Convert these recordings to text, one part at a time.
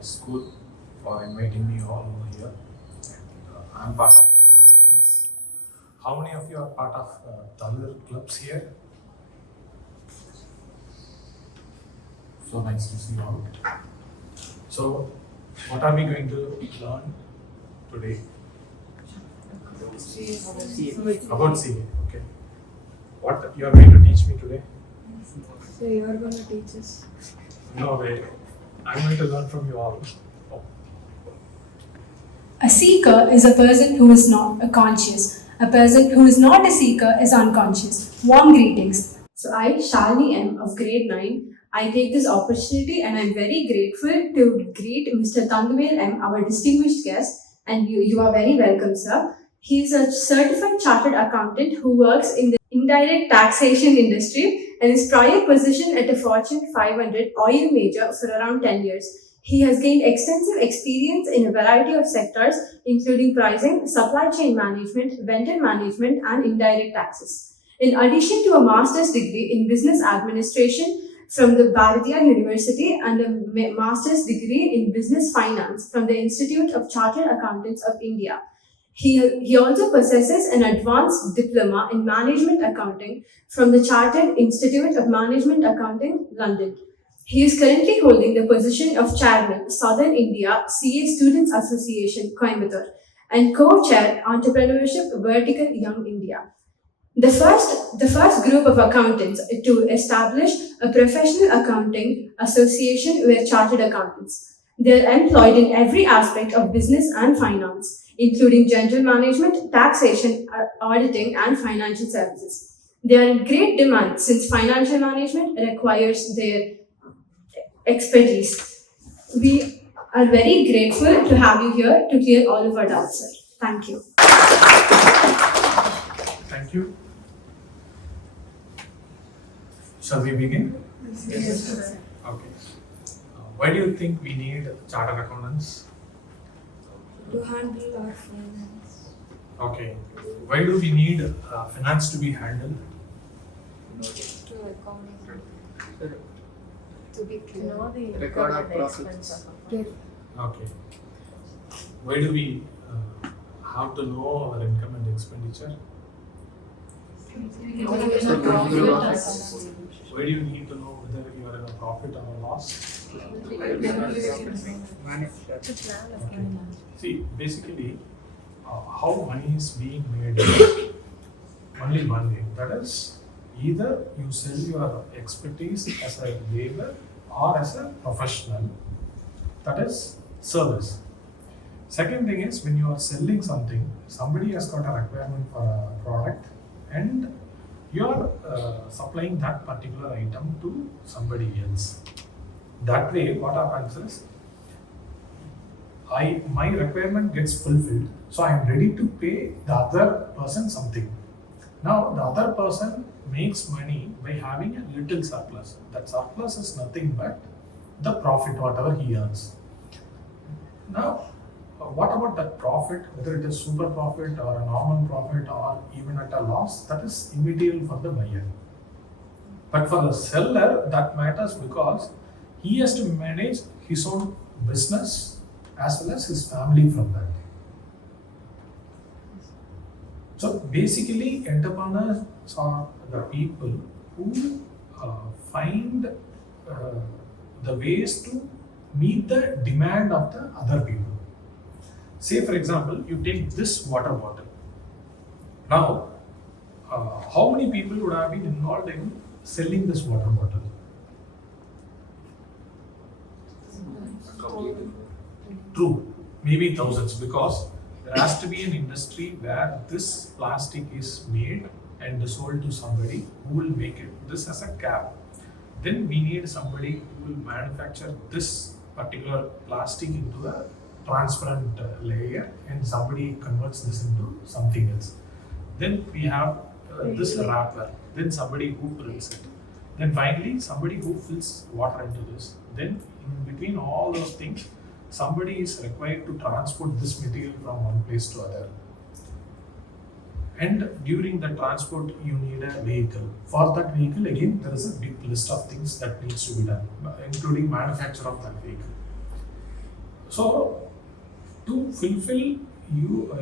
school for inviting me all over here. I'm part of Indians. How many of you are part of Tamil clubs here? So nice to see you all. So, what are we going to learn today? About CA, okay. What you are going to teach me today? So you are going to teach us? No way. I'm going to learn from you all. A seeker is a person who is not a conscious. A person who is not a seeker is unconscious. Warm greetings. So I, Shalini M of grade 9, I take this opportunity and I'm very grateful to greet Mr. Thanduvel M, our distinguished guest, and you are very welcome, sir. He is a certified chartered accountant who works in the indirect taxation industry and his prior position at a Fortune 500 oil major for around 10 years. He has gained extensive experience in a variety of sectors, including pricing, supply chain management, vendor management, and indirect taxes. In addition to a master's degree in business administration from the Bharatiya University and a master's degree in business finance from the Institute of Chartered Accountants of India. He also possesses an advanced diploma in management accounting from the Chartered Institute of Management Accounting, London. He is currently holding the position of Chairman, Southern India CA Students Association, Coimbatore, and Co-Chair, Entrepreneurship Vertical Young India. The first group of accountants to establish a professional accounting association were chartered accountants. They are employed in every aspect of business and finance, including general management, taxation, auditing, and financial services. They are in great demand since financial management requires their expertise. We are very grateful to have you here to clear all of our doubts, sir. Thank you. Thank you. Shall we begin? Yes, sir. Okay. Why do you think we need chartered accountants? To handle our finance. Okay. Why do we need finance to be handled? To account. To be clear. Know the Record our income and profits. expense account. Okay. Why do we have to know our income and expenditure? Why do you need to know whether you are in a profit or a loss? To plan a finance. See, basically, how money is being made only one way. That is, either you sell your expertise as a labor or as a professional. That is service. Second thing is, when you are selling something, somebody has got a requirement for a product and you are supplying that particular item to somebody else. That way, what happens is, my requirement gets fulfilled, so I am ready to pay the other person something. Now, the other person makes money by having a little surplus. That surplus is nothing but the profit, whatever he earns. Now, what about that profit, whether it is super profit or a normal profit or even at a loss, that is immaterial for the buyer. But for the seller, that matters because he has to manage his own business as well as his family from that. So basically, entrepreneurs are the people who find the ways to meet the demand of the other people. Say for example, you take this water bottle. Now, how many people would have been involved in selling this water bottle? True, maybe thousands, because there has to be an industry where this plastic is made and sold to somebody who will make it this as a cap. Then we need somebody who will manufacture this particular plastic into a transparent layer and somebody converts this into something else. Then we have this wrapper, then somebody who prints it. Then finally somebody who fills water into this. Then in between all those things, somebody is required to transport this material from one place to other. And during the transport, you need a vehicle. For that vehicle, again, there is a big list of things that needs to be done, including manufacture of that vehicle. So to fulfill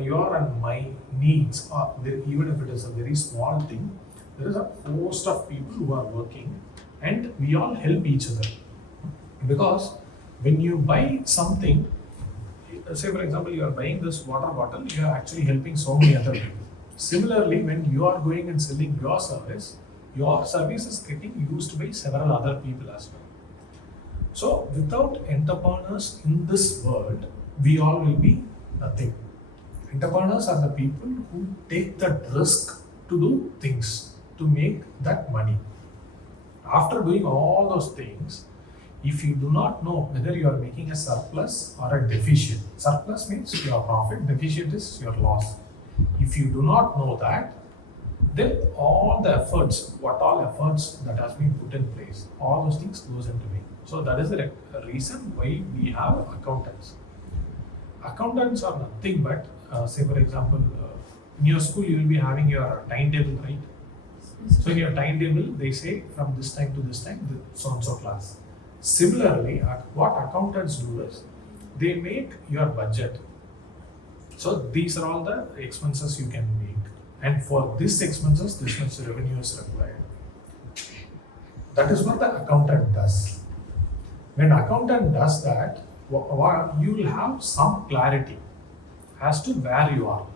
your and my needs, even if it is a very small thing, there is a host of people who are working, and we all help each other. Because when you buy something, say for example, you are buying this water bottle, you are actually helping so many other people. Similarly, when you are going and selling your service is getting used by several other people as well. So without entrepreneurs in this world, we all will be nothing. Entrepreneurs are the people who take that risk to do things, to make that money. After doing all those things, if you do not know whether you are making a surplus or a deficit, surplus means your profit, deficit is your loss. If you do not know that, then all the efforts, that has been put in place, all those things goes into vain. So that is the reason why we have accountants. Accountants are nothing but, say for example, in your school you will be having your timetable, right? So in your timetable, they say from this time to this time, so and so class. Similarly, what accountants do is, they make your budget. So these are all the expenses you can make. And for these expenses, this much revenue is required. That is what the accountant does. When accountant does that, you will have some clarity as to where you are.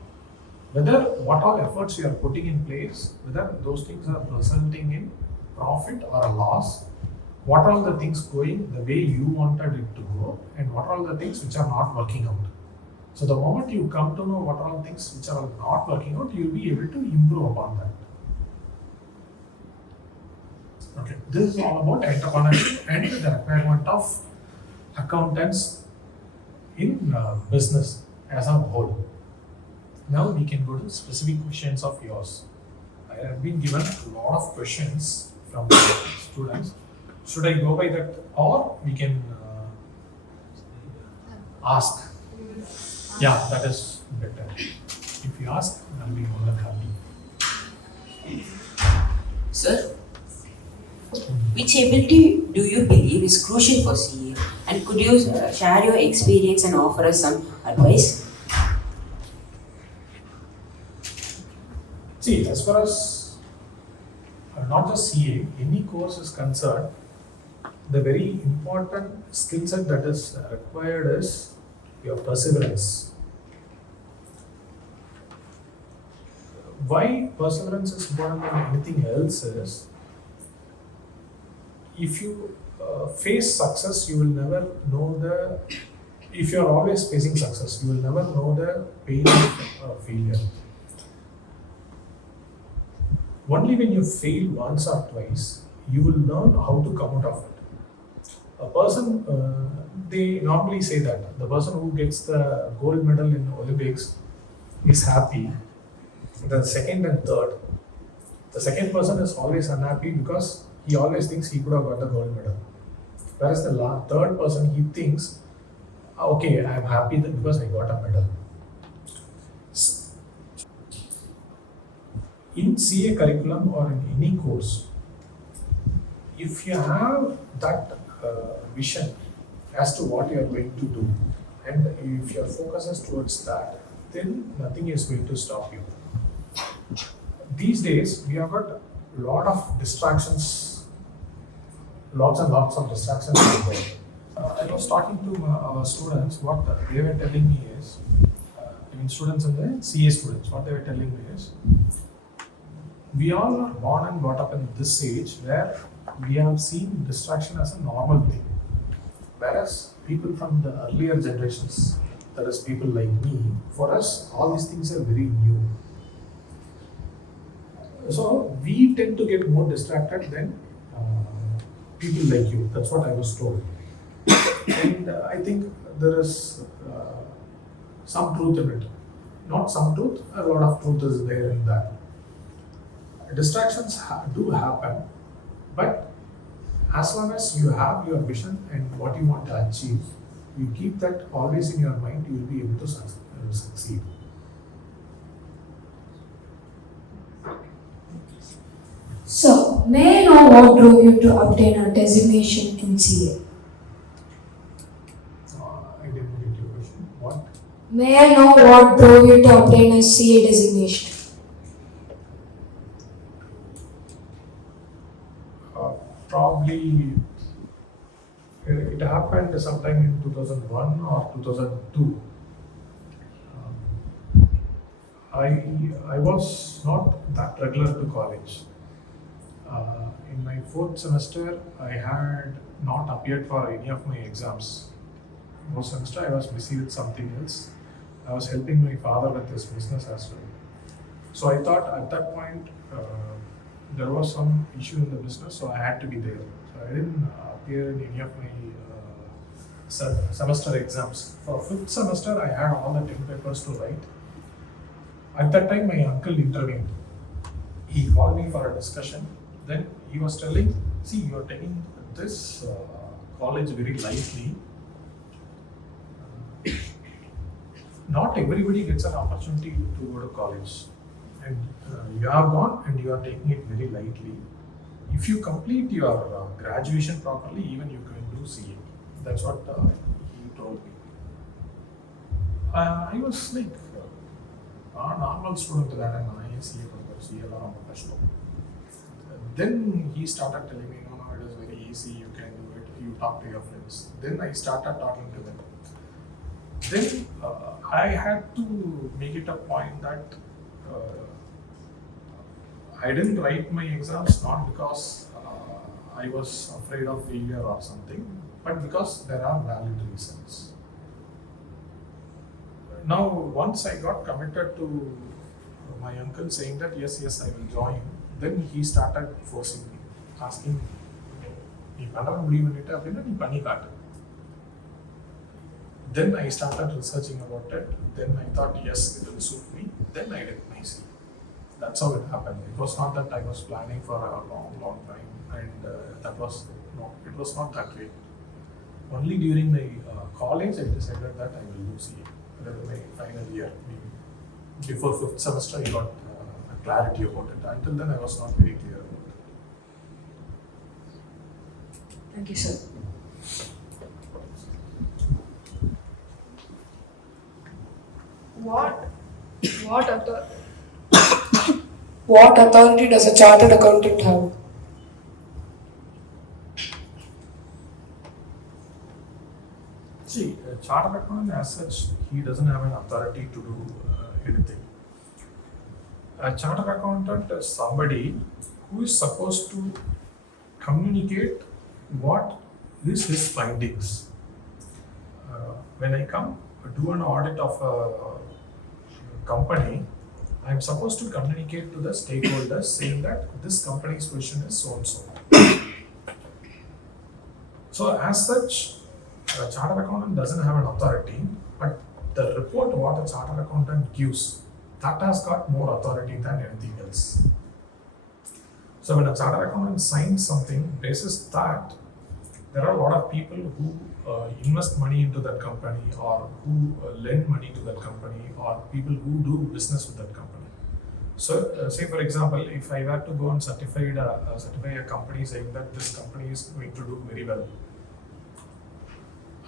Whether what all efforts you are putting in place, whether those things are resulting in profit or a loss, what are all the things going the way you wanted it to go, and what are all the things which are not working out. So the moment you come to know what are all things which are not working out, you will be able to improve upon that. Okay, this is all about entrepreneurship and the requirement of accountants in business as a whole. Now we can go to specific questions of yours. I have been given a lot of questions from the students. Should I go by that, or we can ask? Yeah, that is better. If you ask, I'll be more than happy. Sir, which ability do you believe is crucial for CA? And could you share your experience and offer us some advice? See, as far as not just CA, any course is concerned, the very important skill set that is required is your perseverance. Why perseverance is important than anything else is, if you face success, you will never know if you are always facing success, you will never know the pain of failure. Only when you fail once or twice, you will learn how to come out of it. A person, they normally say that the person who gets the gold medal in Olympics is happy. The second and third, the second person is always unhappy because he always thinks he could have got the gold medal. Whereas the third person, he thinks, okay, I am happy because I got a medal. In CA curriculum or in any course, if you have that vision as to what you are going to do, and if your focus is towards that, then nothing is going to stop you. These days, we have got a lot of distractions, lots and lots of distractions. I was talking to our students, what they were telling me is, students and the CA students, what they were telling me is, we all are born and brought up in this age where we have seen distraction as a normal thing. Whereas people from the earlier generations, that is people like me, for us all these things are very new. So we tend to get more distracted than people like you. That's what I was told. And I think there is some truth in it. Not some truth, a lot of truth is there in that. Distractions do happen, but as long as you have your vision and what you want to achieve, you keep that always in your mind, you will be able to succeed. So, may I know what drove you to obtain a designation in CA? I didn't get May I know what drove you to obtain a CA designation? Probably it happened sometime in 2001 or 2002. I was not that regular to college. In my fourth semester, I had not appeared for any of my exams. Most semester, I was busy with something else. I was helping my father with his business as well. So I thought at that point there was some issue in the business, so I had to be there. So I didn't appear in any of my semester exams. For fifth semester, I had all the 10 papers to write. At that time, my uncle intervened. He called me for a discussion. Then he was telling, see, you are taking this college very lightly. Not everybody gets an opportunity to go to college. And you have gone and you are taking it very lightly. If you complete your graduation properly, even you can do CA. That's what he told me. I was like a normal student that I'm an CA professional. Then he started telling me, no, it is very easy, you can do it if you talk to your friends. Then I started talking to them. Then I had to make it a point that I didn't write my exams not because I was afraid of failure or something, but because there are valid reasons. Now, once I got committed to my uncle saying that yes, I will join, then he started forcing me, asking me, "நீ பண்ண முடியும்னுட்டு அப்படின்னா நீ பண்ணி காட்டு." Then I started researching about it. Then I thought, yes, it will suit me. Then I did my CA. That's how it happened. It was not that I was planning for a long time, and it was not that way. Only during my college, I decided that I will do CA. That was my final year. Maybe before fifth semester, I got clarity about it. Until then, I was not very clear about it. Thank you, sir. What authority does a chartered accountant have? See, a chartered accountant as such, he doesn't have an authority to do anything. A chartered accountant is somebody who is supposed to communicate what is his findings. When I come do an audit of a company, I am supposed to communicate to the stakeholders saying that this company's position is so and so. So as such, a chartered accountant doesn't have an authority, but the report what a chartered accountant gives, that has got more authority than anything else. So when a chartered accountant signs something, basis that there are a lot of people who invest money into that company, or who lend money to that company, or people who do business with that company. So say for example, if I were to go and certify a company saying that this company is going to do very well,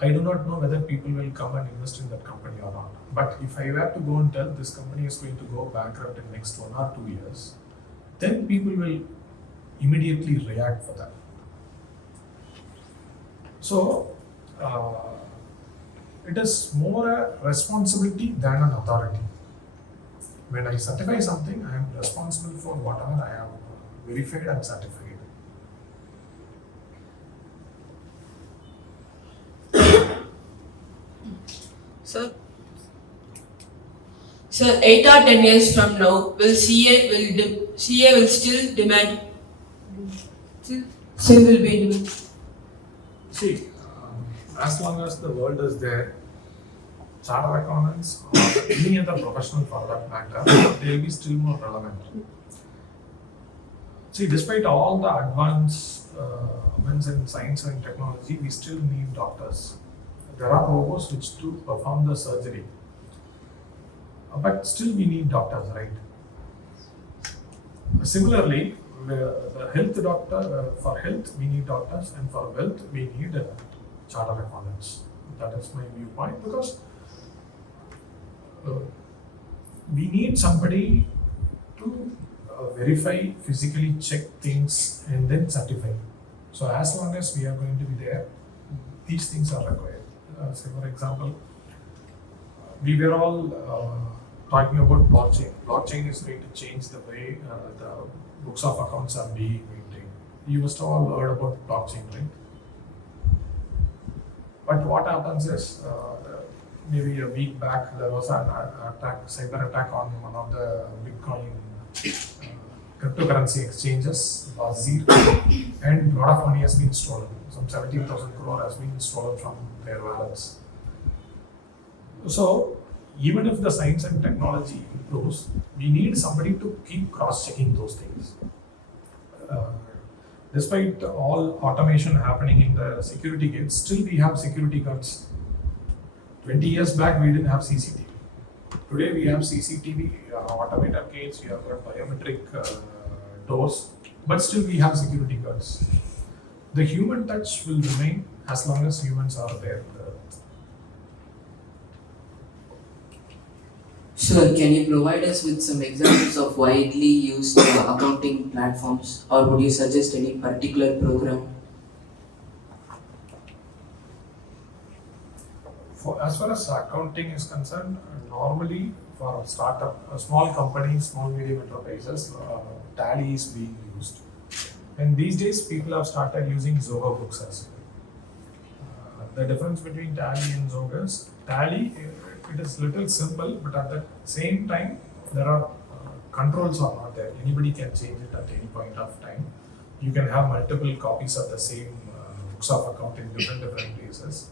I do not know whether people will come and invest in that company or not. But if I were to go and tell this company is going to go bankrupt in next 1 or 2 years, then people will immediately react for that. So it is more a responsibility than an authority. When I certify something, I am responsible for whatever I have verified and certified. Sir, 8 or 10 years from now, will CA will still demand, still will be demand? See, as long as the world is there, chartered accountants or any other professional for that matter, they will be still more relevant. See, despite all the advancements in science and technology, we still need doctors. There are robots which do perform the surgery, but still we need doctors, right? Similarly, the health doctor, for health we need doctors, and for wealth we need chartered accountants. That is my viewpoint, because we need somebody to verify, physically check things and then certify. So as long as we are going to be there, these things are required. Say for example, we were all talking about blockchain. Blockchain is going to change the way the books of accounts are being maintained. You must have all heard about blockchain, right? But what happens is, maybe a week back, there was an attack, cyber attack on one of the Bitcoin cryptocurrency exchanges, Bazir, and a lot of money has been stolen. Some 17,000 crore has been stolen from their wallets. So, even if the science and technology improves, we need somebody to keep cross-checking those things. Despite all automation happening in the security gates, still we have security guards. 20 years back, we didn't have CCTV. Today we have CCTV, automated gates, we have got biometric doors, but still we have security guards. The human touch will remain as long as humans are there. Sir, can you provide us with some examples of widely used accounting platforms, or would you suggest any particular program? As far as accounting is concerned, normally for startup, small companies, small medium enterprises, Tally is being used. And these days, people have started using Zoho books as well. The difference between Tally and Zoho is, Tally, it is little simple, but at the same time, there are controls are not there. Anybody can change it at any point of time. You can have multiple copies of the same books of account in different places.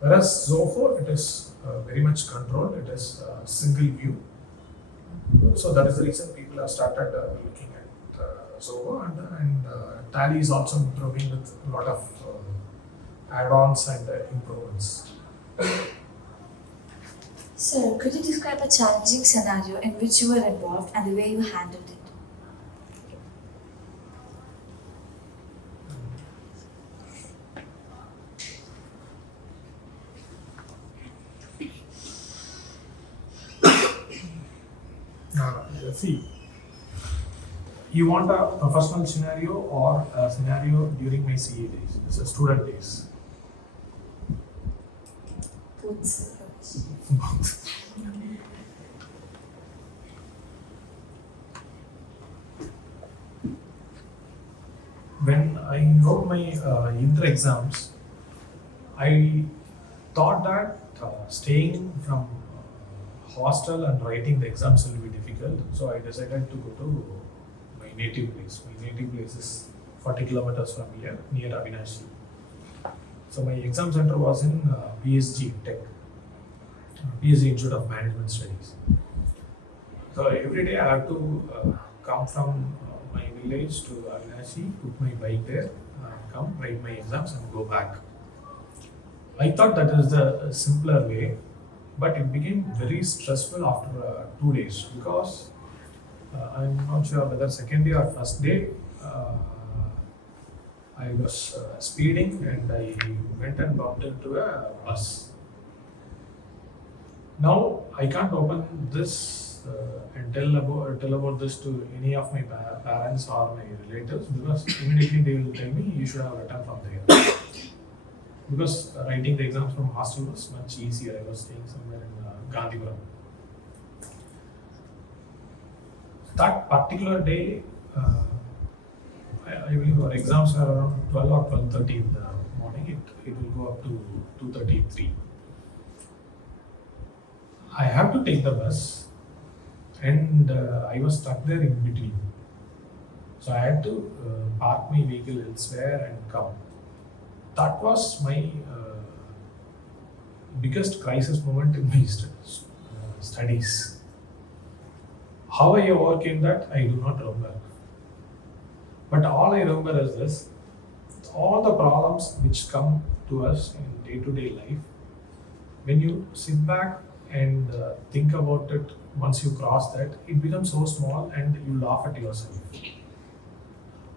Whereas Zoho, it is very much controlled. It is single view. So that is the reason people have started looking at Zoho, and Tally is also improving with a lot of add-ons and improvements. Sir, could you describe a challenging scenario in which you were involved and the way you handled it? See, you want a professional scenario or a scenario during my CA days, it's a student days? Both, sir. When I wrote my inter exams, I thought that staying from hostel and writing the exams will be difficult, so I decided to go to my native place. My native place is 40 kilometers from here, near Avinashi. So my exam center was in PSG Tech, PSG Institute of Management Studies. So every day I had to come from my village to Avinashi, put my bike there, come write my exams and go back. I thought that is the simpler way, but it became very stressful after 2 days, because I'm not sure whether second day or first day I was speeding and I went and bumped into a bus. Now I can't open this and tell about this to any of my parents or my relatives, because immediately they will tell me you should have returned from there. Because writing the exams from hostel was much easier. I was staying somewhere in Gandhipuram. That particular day, I believe our exams are around 12 or 12:30 in the morning. It will go up to 2:33. I have to take the bus, and I was stuck there in between. So I had to park my vehicle elsewhere and come. That was my biggest crisis moment in my studies. How I overcame that, I do not remember. But all I remember is this: all the problems which come to us in day-to-day life, when you sit back and think about it, once you cross that, it becomes so small and you laugh at yourself.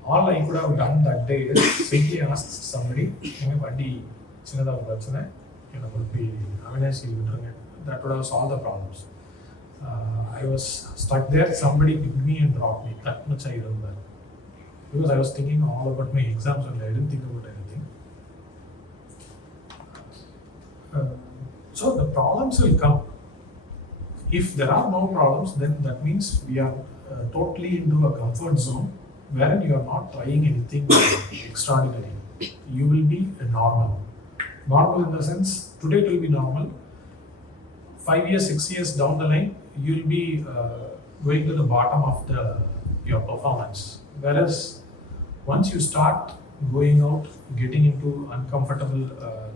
All I could have done that day is simply ask somebody, "Vandi chinada prachana, enakku Avinashi that would have solved the problems. I was stuck there, somebody picked me and dropped me. That much I remember. Because I was thinking all about my exams only, I didn't think about anything. So the problems will come. If there are no problems, then that means we are totally into a comfort zone wherein you are not trying anything extraordinary. You will be normal. Normal in the sense, today it will be normal. 5 years, 6 years down the line, you will be going to the bottom of your performance. Whereas once you start going out, getting into uncomfortable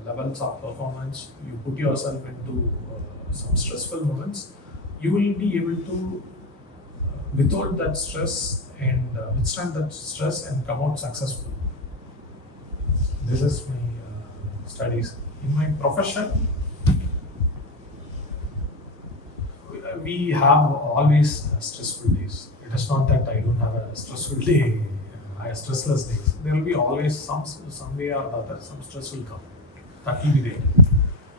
levels of performance, you put yourself into some stressful moments, you will be able to withhold that stress and withstand that stress and come out successful. This is my studies. In my profession, we have always stressful days. It is not that I don't have a stressful day, I have stressless days. There will be always some way or the other, some stress will come. That will be there.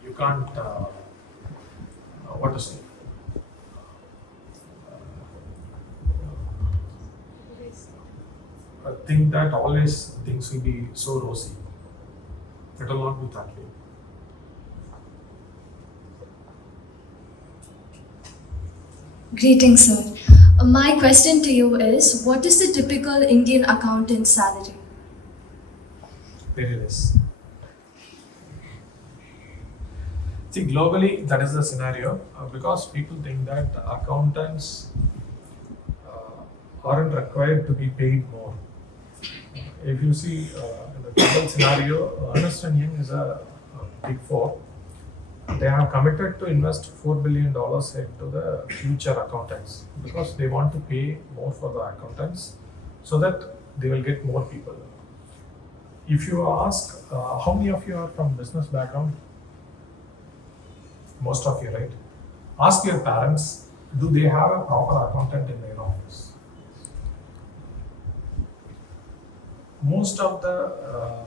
You can't, what to say? Think that always things will be so rosy. It will not be that way. Greetings, sir. My question to you is, what is the typical Indian accountant's salary? Very less. See, globally, that is the scenario because people think that accountants aren't required to be paid more. If you see in the global scenario, Ernst & Young is a big four. They have committed to invest $4 billion into the future accountants because they want to pay more for the accountants so that they will get more people. If you ask, how many of you are from business background? Most of you, right? Ask your parents, do they have a proper accountant in their office? Most of the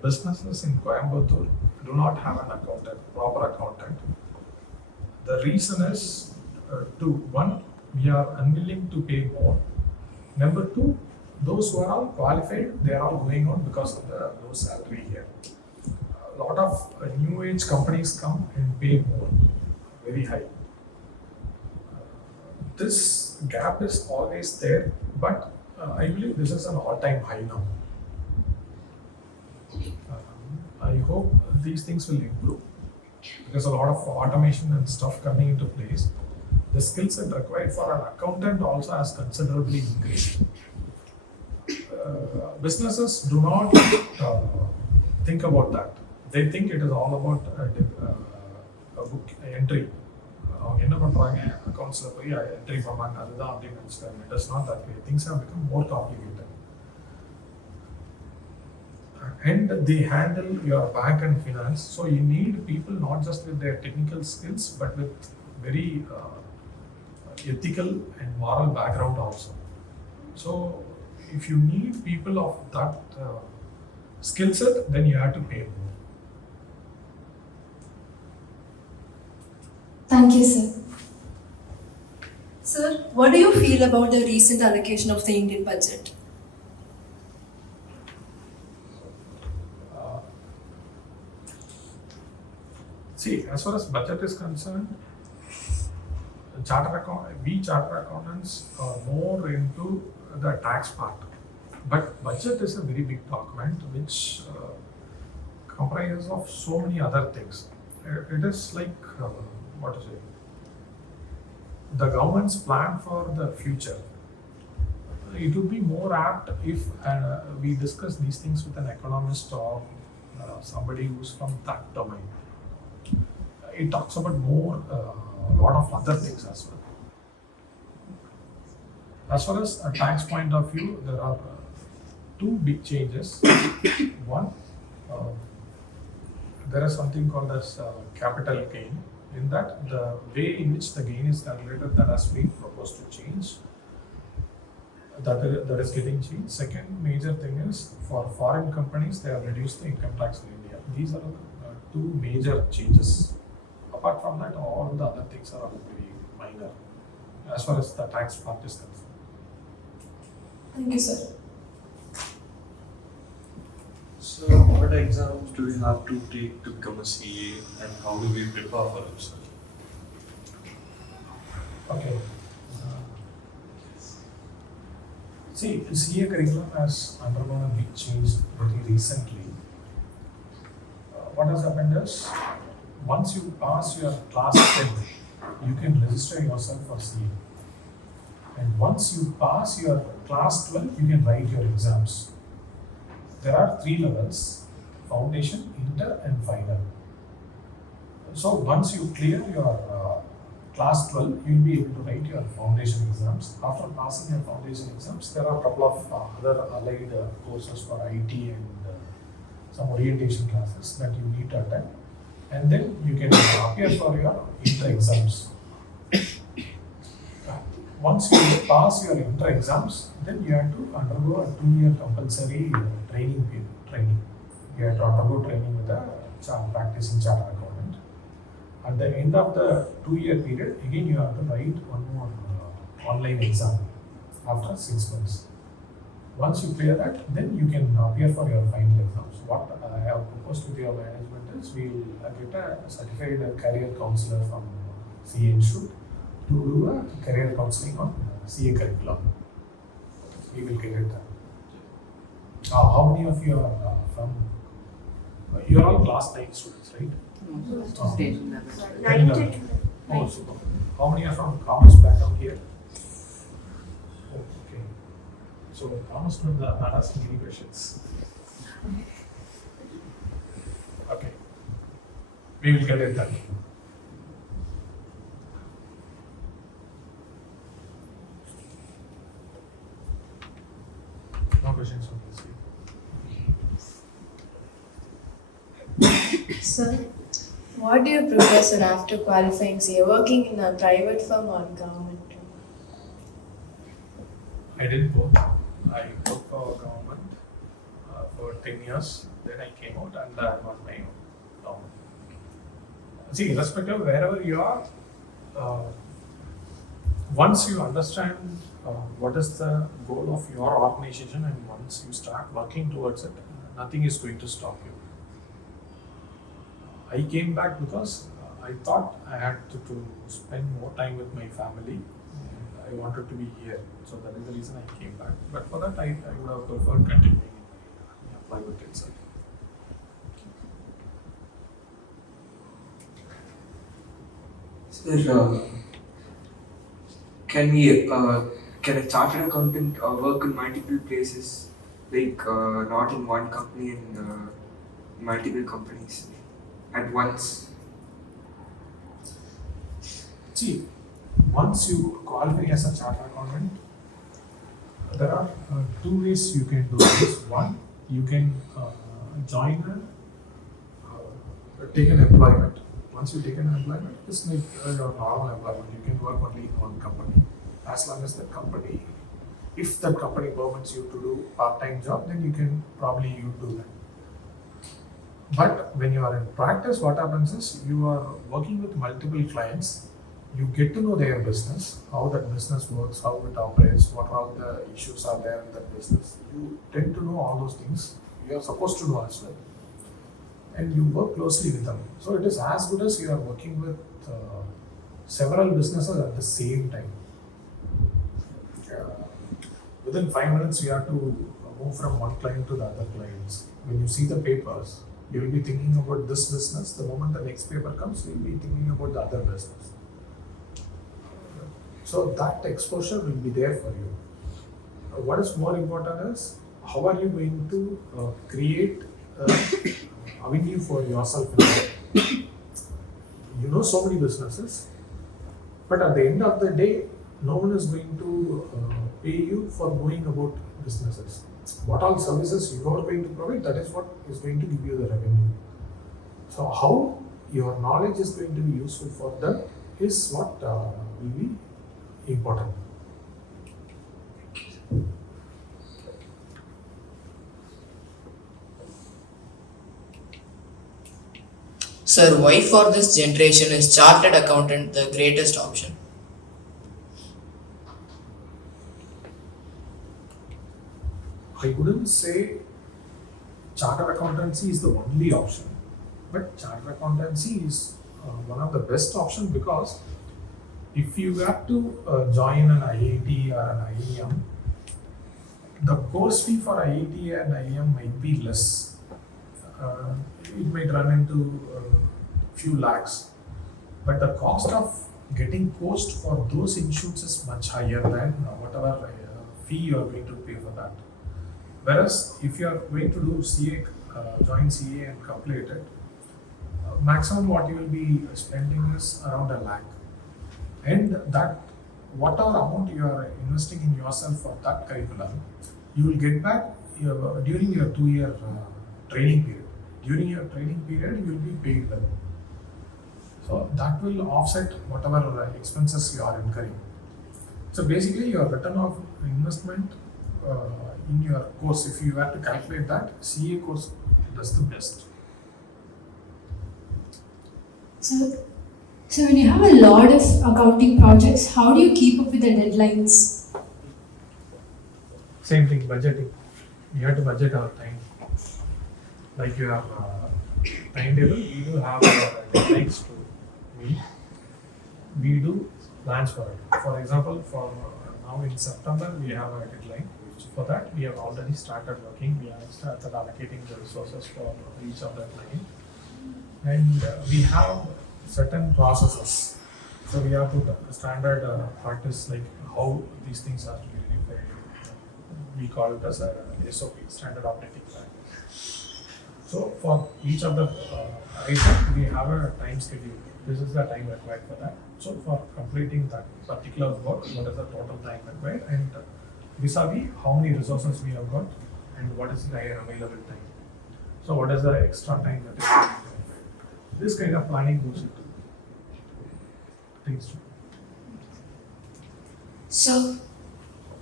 businesses in Coimbatore do not have an accountant, proper accountant. The reason is one, we are unwilling to pay more. Number two, those who are all qualified, they are all going on because of the low salary here. A lot of new age companies come and pay more, very high. This gap is always there, but I believe this is an all-time high now. I hope these things will improve because a lot of automation and stuff coming into place. The skill set required for an accountant also has considerably increased. Businesses do not think about that. They think it is all about a book entry. அவங்க என்ன பண்றாங்க அக்கவுண்ட்ஸ்ல போய் entry பண்றாங்க அதுதான் அப்படின்னு நினைச்சிட்டாங்க. It is not that way. Things have become more complicated. And they handle your bank and finance. So you need people not just with their technical skills, but with very ethical and moral background also. So if you need people of that skill set, then you have to pay more. Thank you, sir. Sir, what do you feel about the recent allocation of the Indian budget? See, as far as budget is concerned, charter accountants are more into the tax part. But budget is a very big document which comprises of so many other things. It is like, what to say, the government's plan for the future. It would be more apt if we discuss these things with an economist or somebody who's from that domain. It talks about more, a lot of other things as well. As far as a tax point of view, there are two big changes. One, there is something called as capital gain. In that, the way in which the gain is calculated, that has been proposed to change. That is getting changed. Second major thing is for foreign companies, they have reduced the income tax in India. These are the two major changes. apart from that, all the other things are very minor as far as the tax part is concerned. Thank you, sir. So, what exams do we have to take to become a CA and how do we prepare for it, sir? Okay. See, the CA curriculum has undergone a big change very recently. What has happened is, once you pass your class 10, you can register yourself for CA. And once you pass your class 12, you can write your exams. There are 3 levels: foundation, inter and final. So once you clear your class 12, you will be able to write your foundation exams. After passing your foundation exams, there are a couple of other allied courses for IT and some orientation classes that you need to attend. And then you can appear for your inter exams. Once you pass your inter exams, then you have to undergo a 2-year compulsory training period. You have to undergo training with a practicing chartered accountant. At the end of the 2-year period, again you have to write one more online exam after 6 months. Once you clear that, then you can appear for your final exams. What I have proposed with your management is we will get a certified career counselor from CA Institute to do a career counseling on CA curriculum. We will get it done. How many of you are from? You are all class 9 students, right? Station level. 9 to 12. Oh, super. How many are from commerce background here? Oh, okay. So commerce students are not asking any questions. Okay. We will get it done. No questions from this. Sir, what do you prefer, sir, after qualifying CA? Working in a private firm or government? I didn't work. I worked for government for 10 years. Then I came out and I got my own government. See, irrespective of wherever you are, once you understand what is the goal of your organization and once you start working towards it, nothing is going to stop you. I came back because I thought I had to spend more time with my family. I wanted to be here, so that is the reason I came back. But for that, I would have preferred continuing in my private itself. Sir, can a chartered accountant work in multiple places, like not in one company and multiple companies at once? See, once you qualify as a chartered accountant, there are 2 ways you can do this. One, you can join take an employment. Once you take an employment, it's like your normal employment. You can work only in one company. As long as that company, if that company permits you to do part-time job, then you can probably do that. But when you are in practice, what happens is you are working with multiple clients. You get to know their business, how that business works, how it operates, what all the issues are there in that business. You tend to know all those things. You are supposed to know as well. And you work closely with them. So it is as good as you are working with several businesses at the same time. Within 5 minutes, you have to move from one client to the other clients. When you see the papers, you will be thinking about this business. The moment the next paper comes, you will be thinking about the other business. So that exposure will be there for you. What is more important is how are you going to create avenue for yourself in life. You know so many businesses, but at the end of the day, no one is going to pay you for knowing about businesses. What all services you are going to provide, that is what is going to give you the revenue. So how your knowledge is going to be useful for them is what will be important. Sir, why for this generation is chartered accountant the greatest option? I wouldn't say chartered accountancy is the only option, but chartered accountancy is one of the best options because if you have to join an IIT or an IIM, the course fee for IIT and IIM might be less. It might run into a few lakhs, but the cost of getting coached for those institutes is much higher than whatever fee you are going to pay for that. Whereas if you are going to do CA, join CA and complete it, maximum what you will be spending is around a lakh. And that whatever amount you are investing in yourself for that curriculum, you will get back during your 2-year training period. During your training period, you will be paid well. So that will offset whatever expenses you are incurring. So basically, your return of investment in your course, if you have to calculate that, CA course does the best. So when you have a lot of accounting projects, how do you keep up with the deadlines? Same thing, budgeting. You have to budget our time. Like you have timetable, we do have deadlines to meet. We do plans for it. For example, for now in September, we have a deadline. For that, we have already started working. We have started allocating the resources for each of the client. And we have certain processes. So we have to standard practice like how these things are to be verified. We call it as a SOP, standard operating practice. So for each of the items, we have a time schedule. This is the time required for that. So for completing that particular work, what is the total time required, and vis-a-vis how many resources we have got, and what is the available time. So what is the extra time that is required. This kind of planning goes into things. So,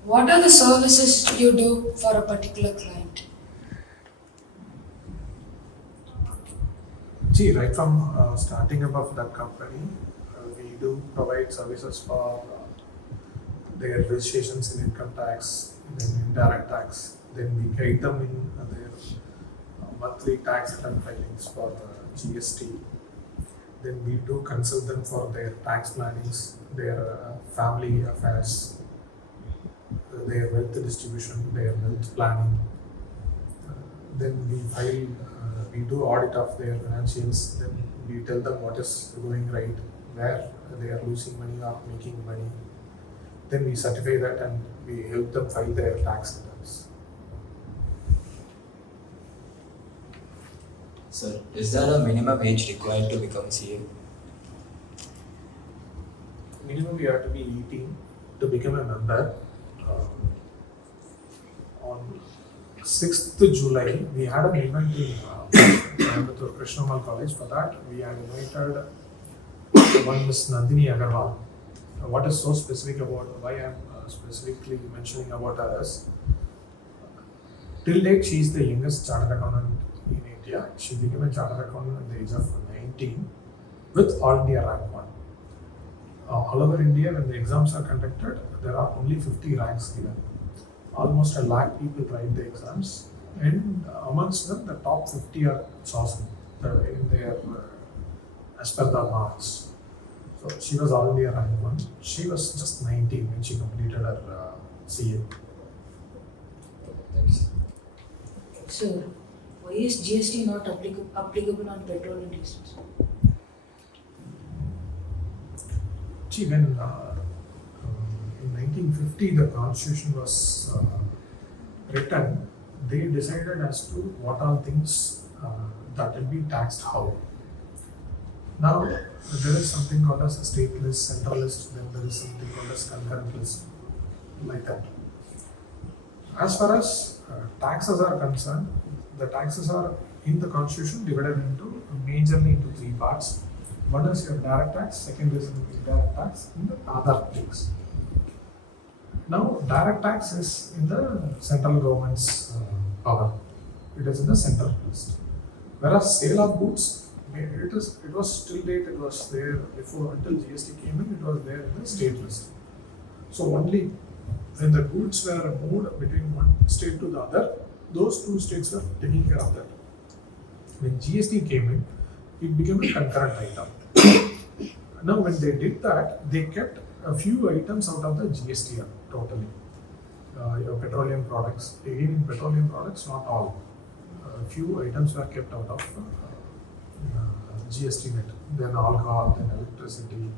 what are the services you do for a particular client? See, right from starting up of that company, we do provide services for their registrations in income tax, then indirect tax, then we guide them in their monthly tax return filings for GST. Then we do consult them for their tax plannings, their family affairs, their wealth distribution, their wealth planning. Then we file, we do audit of their financials. Then we tell them what is going right, where they are losing money or making money. Then we certify that and we help them file their tax returns. Sir, is there a minimum age required to become CA? Minimum you have to be 18 to become a member. On 6th July, we had an event in Coimbatore Krishnamal College. For that, we had invited one Miss Nandini Agarwal. What is so specific about why I am specifically mentioning about her is, till date she is the youngest chartered accountant in India. She became a chartered accountant at the age of 19 with All India rank 1. All over India, when the exams are conducted, there are only 50 ranks given. Almost 1 lakh people write the exams, and amongst them, the top 50 are chosen in their as per the marks. So she was All India rank 1. She was just 19 when she completed her CA. Thanks. So, why is GST not applicable on petrol and diesel? See, when in 1950 the constitution was written, they decided as to what are things that will be taxed how. Now, there is something called as a state list, central list, then there is something called as concurrent list, like that. As far as taxes are concerned, the taxes are in the constitution divided into majorly into 3 parts. One is your direct tax, second is indirect tax, and the other things. Now, direct tax is in the central government's power. It is in the central list. Whereas sale of goods, It was till date, it was there before, until GST came in, it was there in the state list. So only when the goods were moved between one state to the other, those two states were taking care of that. When GST came in, it became a concurrent item. Now when they did that, they kept a few items out of the GST totally. Your petroleum products, again in petroleum products, not all. A few items were kept out of GST net. Then alcohol, then electricity.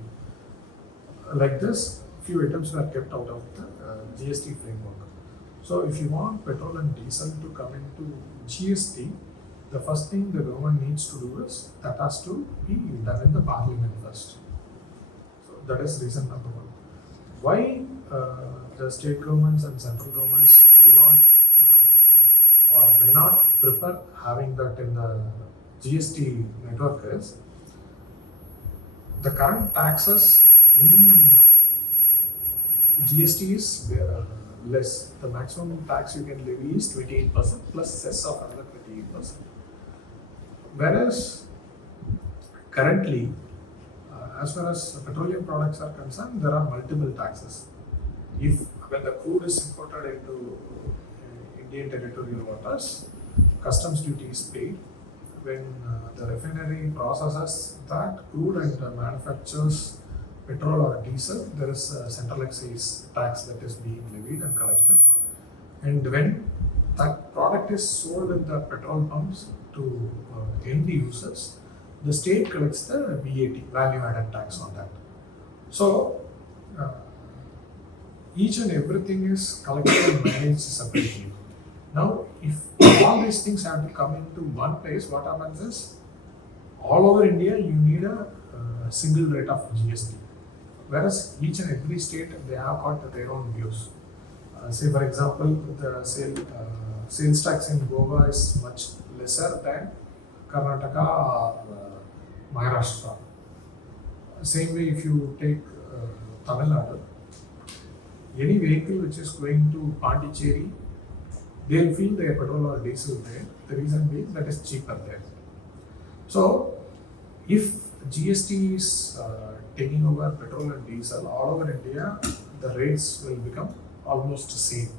Like this, few items were kept out of the GST framework. So if you want petrol and diesel to come into GST, the first thing the government needs to do is that has to be done in the parliament first. So that is reason number one. Why the state governments and central governments do not or may not prefer having that in the GST network is the current taxes in GST is less. The maximum tax you can levy is 28% plus cess of another 28%. Whereas currently, as far as petroleum products are concerned, there are multiple taxes. If when the crude is imported into Indian territorial waters, customs duty is paid. When the refinery processes that crude and manufactures petrol or diesel, there is a central excise tax that is being levied and collected. And when that product is sold in the petrol pumps to end users, the state collects the VAT, value added tax on that. So each and everything is collected and managed separately. Now, if all these things have to come into one place, what happens is, all over India, you need a single rate of GST. Whereas each and every state, they have got their own views. Say for example, the sales tax in Goa is much lesser than Karnataka or Maharashtra. Same way, if you take Tamil Nadu, any vehicle which is going to Pondicherry, they'll feel their petrol or diesel there. The reason being that is cheaper there. So, if GST is taking over petrol and diesel all over India, the rates will become almost the same.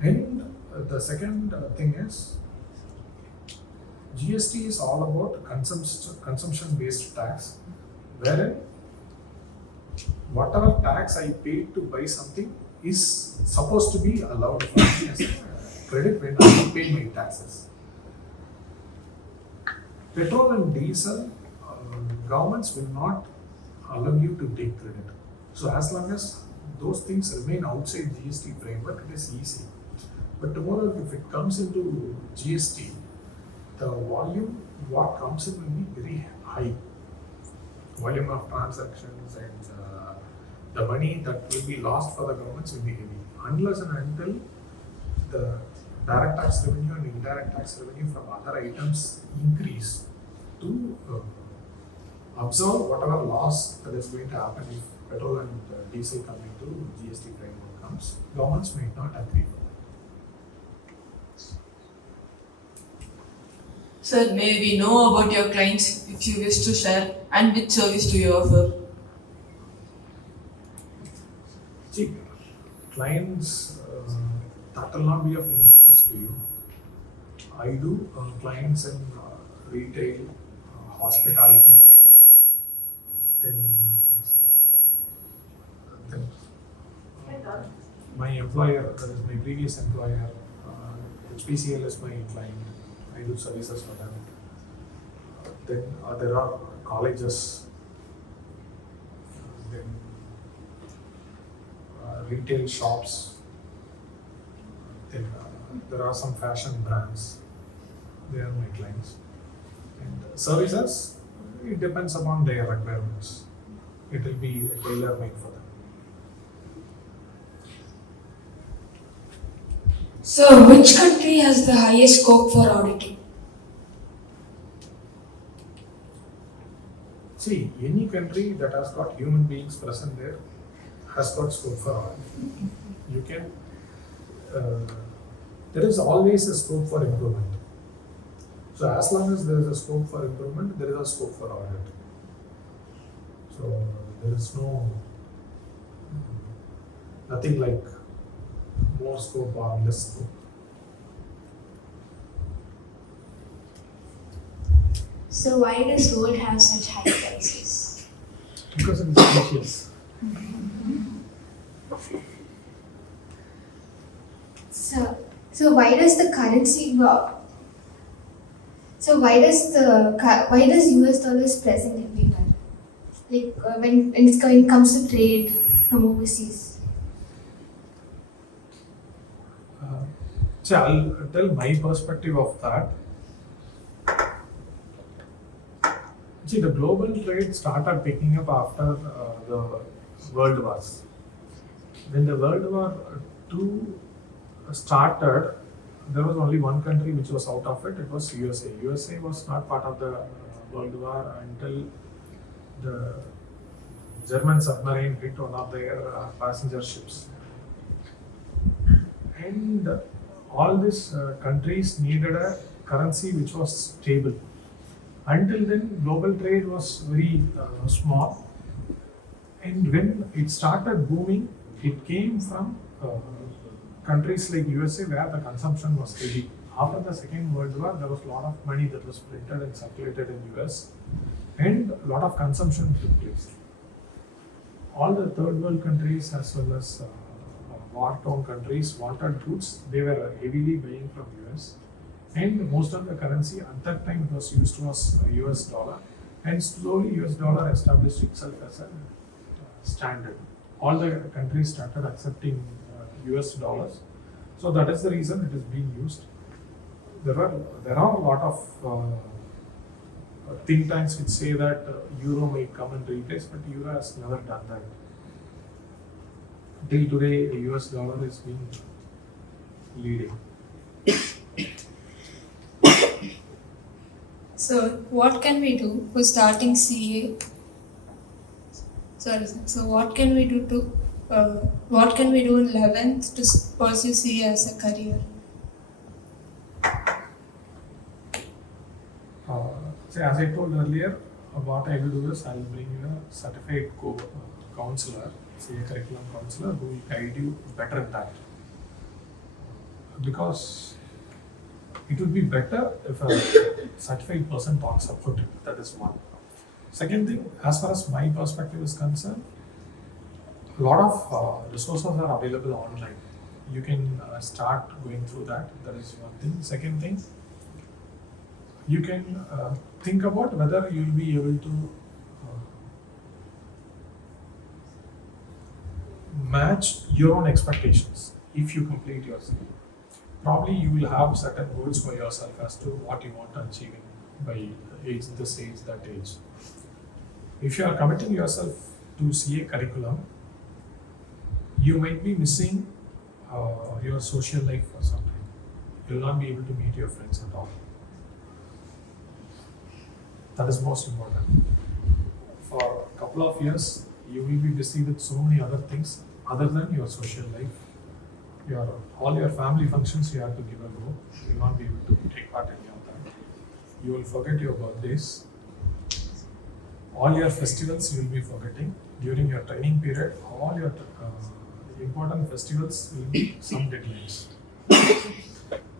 And the second thing is, GST is all about consumption-based tax, wherein whatever tax I paid to buy something is supposed to be allowed for me as a credit when I pay my taxes. Petrol and diesel, governments will not allow you to take credit. So as long as those things remain outside GST framework, it is easy. But tomorrow, if it comes into GST, the volume what comes in will be very high. Volume of transactions and the money that will be lost for the governments will be heavy. Unless and until the direct tax revenue and indirect tax revenue from other items increase to absorb whatever loss that is going to happen if petrol and diesel come into GST framework comes, governments may not agree for that. Sir, may we know about your clients if you wish to share, and which service do you offer? See, clients, that will not be of any interest to you. I do clients in retail, hospitality, then my employer, that is my previous employer, HPCL is my client. I do services for them. Then there are colleges, then retail shops, then there are some fashion brands. They are my clients. And services, it depends upon their requirements. It will be tailor-made for them. So, which country has the highest scope for auditing? See, any country that has got human beings present there has got scope for auditing. You can, there is always a scope for improvement. So as long as there is a scope for improvement, there is a scope for audit. So there is nothing like more scope or less scope. So why does gold have such high prices? Because it is precious. So why does the currency go? So why does US dollars present everywhere? Like when it comes to trade from overseas. So I'll tell my perspective of that. See, the global trade started picking up after the World Wars. When the World War II started, there was only one country which was out of it. It was USA. USA was not part of the World War until the German submarine hit one of their passenger ships. And all these countries needed a currency which was stable. Until then, global trade was very small. And when it started booming, it came from countries like USA where the consumption was heavy. After the Second World War, there was a lot of money that was printed and circulated in US, and a lot of consumption took place. All the third world countries as well as war-torn countries wanted goods. They were heavily buying from US, and most of the currency at that time it was used was US dollar, and slowly US dollar established itself as a standard. All the countries started accepting US dollars, so that is the reason it is being used. There are a lot of think tanks which say that euro may come and replace, but euro has never done that. Till today, the US dollar is being leading. So, what can we do for starting CA? So what can we do in 11th to pursue CA as a career? So as I told earlier, what I will do is I will bring you a certified counselor, CA curriculum counselor, who will guide you better in that. Because it would be better if a certified person talks about it. That is one. Second thing, as far as my perspective is concerned, a lot of resources are available online. You can start going through that. That is one thing. Second thing, you can think about whether you will be able to match your own expectations if you complete your CA. Probably you will have certain goals for yourself as to what you want to achieve by this age, that age. If you are committing yourself to CA curriculum, you might be missing your social life for some time. You will not be able to meet your friends at all. That is most important. For a couple of years, you will be busy with so many other things other than your social life. All your family functions you have to give a go. You will not be able to take part in any of that. You will forget your birthdays. All your festivals you will be forgetting. During your training period, all your important festivals will be some deadlines.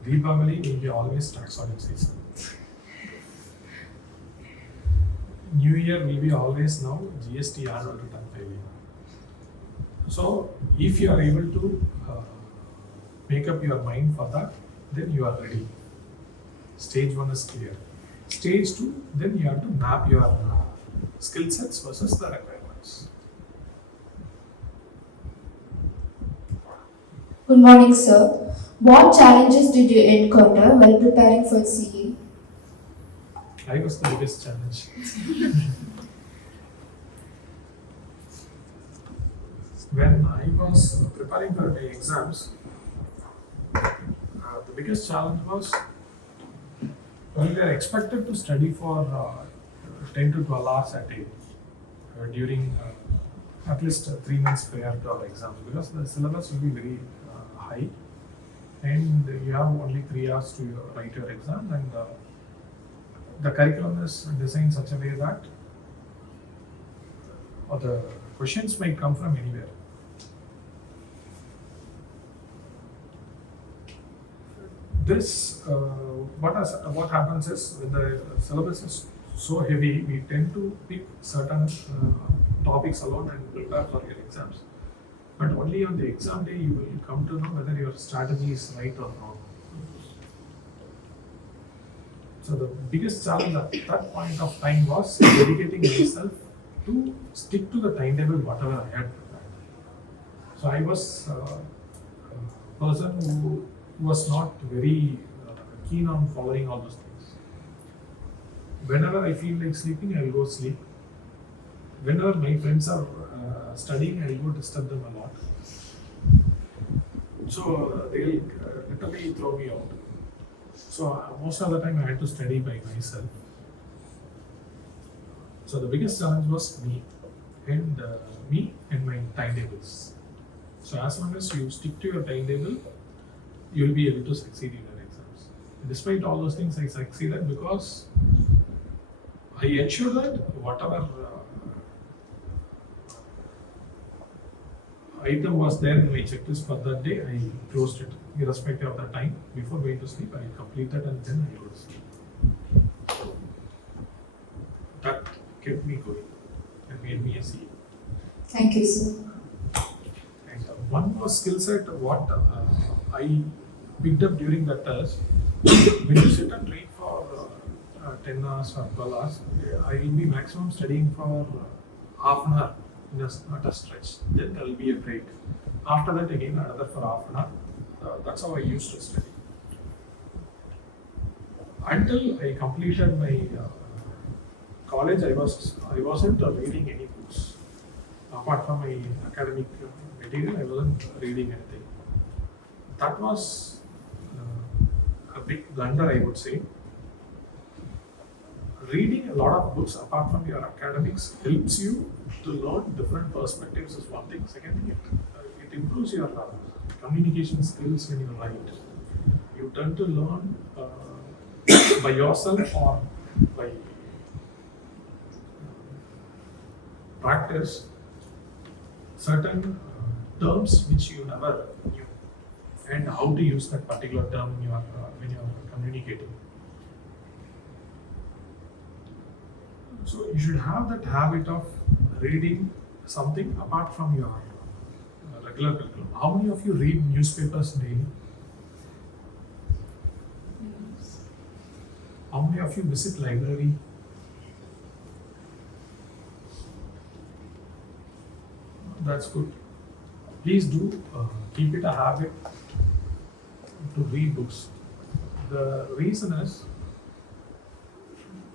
Deepavali will be always tax audit season. New Year will be always now GST annual return filing. So if you are able to make up your mind for that, then you are ready. Stage 1 is clear. Stage 2, then you have to map your skill sets versus the requirements. Good morning, sir. What challenges did you encounter while preparing for CA? I was the biggest challenge. When I was preparing for the exams, the biggest challenge was we were expected to study for 10 to 12 hours a day during at least 3 months prior to our exams, because the syllabus will be very high and you have only 3 hours to write your exam, and the curriculum is designed such a way that or the questions might come from anywhere. This what happens is when the syllabus is so heavy, we tend to pick certain topics alone and prepare for your exams. But only on the exam day you will come to know whether your strategy is right or wrong. So the biggest challenge at that point of time was dedicating myself to stick to the timetable whatever I had prepared. So I was a person who was not very keen on following all those things. Whenever I feel like sleeping, I will go sleep. Whenever my friends are studying, I will go disturb them a lot. So they'll literally throw me out. So most of the time I had to study by myself. So the biggest challenge was me and my timetables. So as long as you stick to your timetable, you will be able to succeed in your exams. Despite all those things, I succeeded because I ensured that whatever item was there in my checklist for that day, I closed it irrespective of the time. Before going to sleep, I complete that and then I go to sleep. That kept me going and made me a CEO. Thank you, sir. And one more skill set what I picked up during that test, when you sit and read for 10 hours or 12 hours, I will be maximum studying for half an hour in a stretch. Then there will be a break. After that again another for half an hour. That's how I used to study. Until I completed my college, I wasn't reading any books. Apart from my academic material, I wasn't reading anything. That was a big blunder, I would say. Reading a lot of books apart from your academics helps you to learn different perspectives is one thing. Second thing, it improves your communication skills when you write. You tend to learn by yourself or by practice certain terms which you never knew and how to use that particular term when you are communicating. So you should have that habit of reading something apart from your regular curriculum. How many of you read newspapers daily? How many of you visit library? That's good. Please do keep it a habit to read books. The reason is,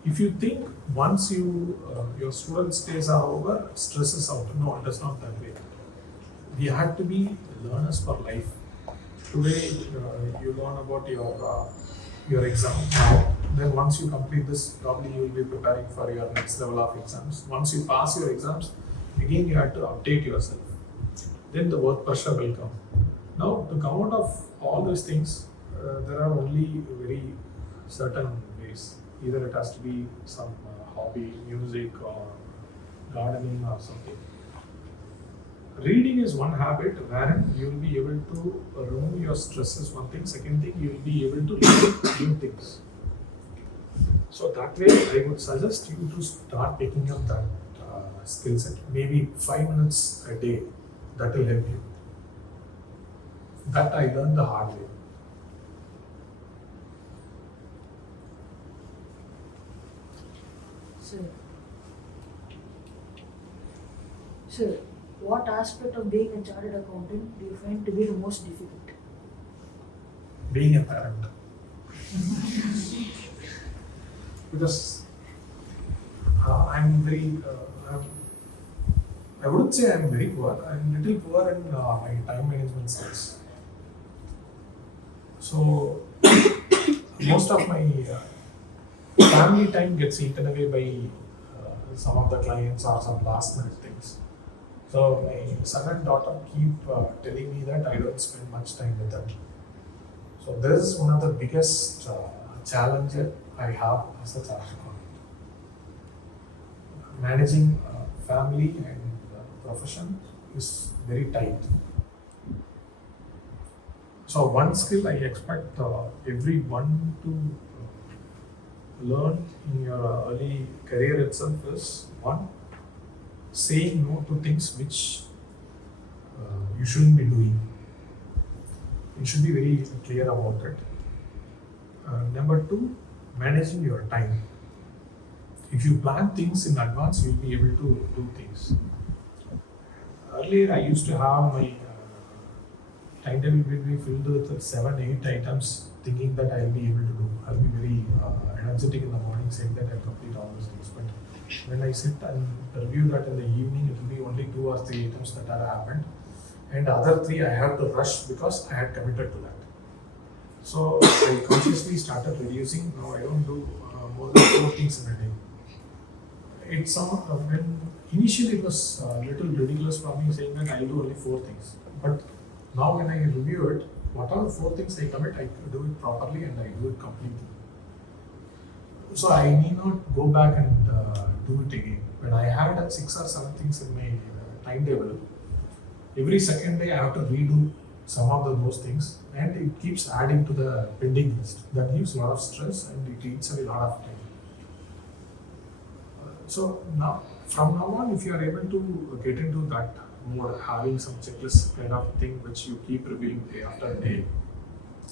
if you think once your students' days are over, stress is out. No, it is not that way. We have to be learners for life. Today you learn about your exam. Then once you complete this, probably you will be preparing for your next level of exams. Once you pass your exams, again you have to update yourself. Then the work pressure will come. Now to come out of all these things, there are only very certain ways. Either it has to be some hobby, music or gardening or something. Reading is one habit wherein you will be able to remove your stresses, one thing. Second thing, you will be able to learn new things. So that way, I would suggest you to start picking up that skill set. Maybe 5 minutes a day, that will help you. That I learned the hard way. Sir, what aspect of being a chartered accountant do you find to be the most difficult? Being a parent. Because I'm very, I wouldn't say I'm very poor, I'm little poor in my time management skills. So, most of my family time gets eaten away by some of the clients or some last minute things. So my son and daughter keep telling me that I don't spend much time with them. So this is one of the biggest challenge I have as a chartered accountant. Managing family and profession is very tight. So one skill I expect everyone to learn in your early career itself is one, saying no to things which you shouldn't be doing. You should be very clear about it. Number two, managing your time. If you plan things in advance, you'll be able to do things. Earlier, I used to have my timetable will be filled with 7-8 items, thinking that I'll be able to do. I'll be very energetic in the morning, saying that I'll complete all those things. But when I sit and review that in the evening, it will be only 2 or 3 items that are happened, and the other 3 I have to rush because I had committed to that. So I consciously started reducing. Now I don't do more than 4 things in a day. It's when initially it was a little ridiculous for me saying that I'll do only 4 things. But now when I review it, whatever 4 things I commit, I do it properly and I do it completely. So I need not go back and do it again. When I had 6 or 7 things in my timetable, every second day I have to redo some of those things, and it keeps adding to the pending list. That gives a lot of stress and it eats a lot of time. So now, from now on, if you are able to get into that mode, having some checklist kind of thing which you keep reviewing day after day,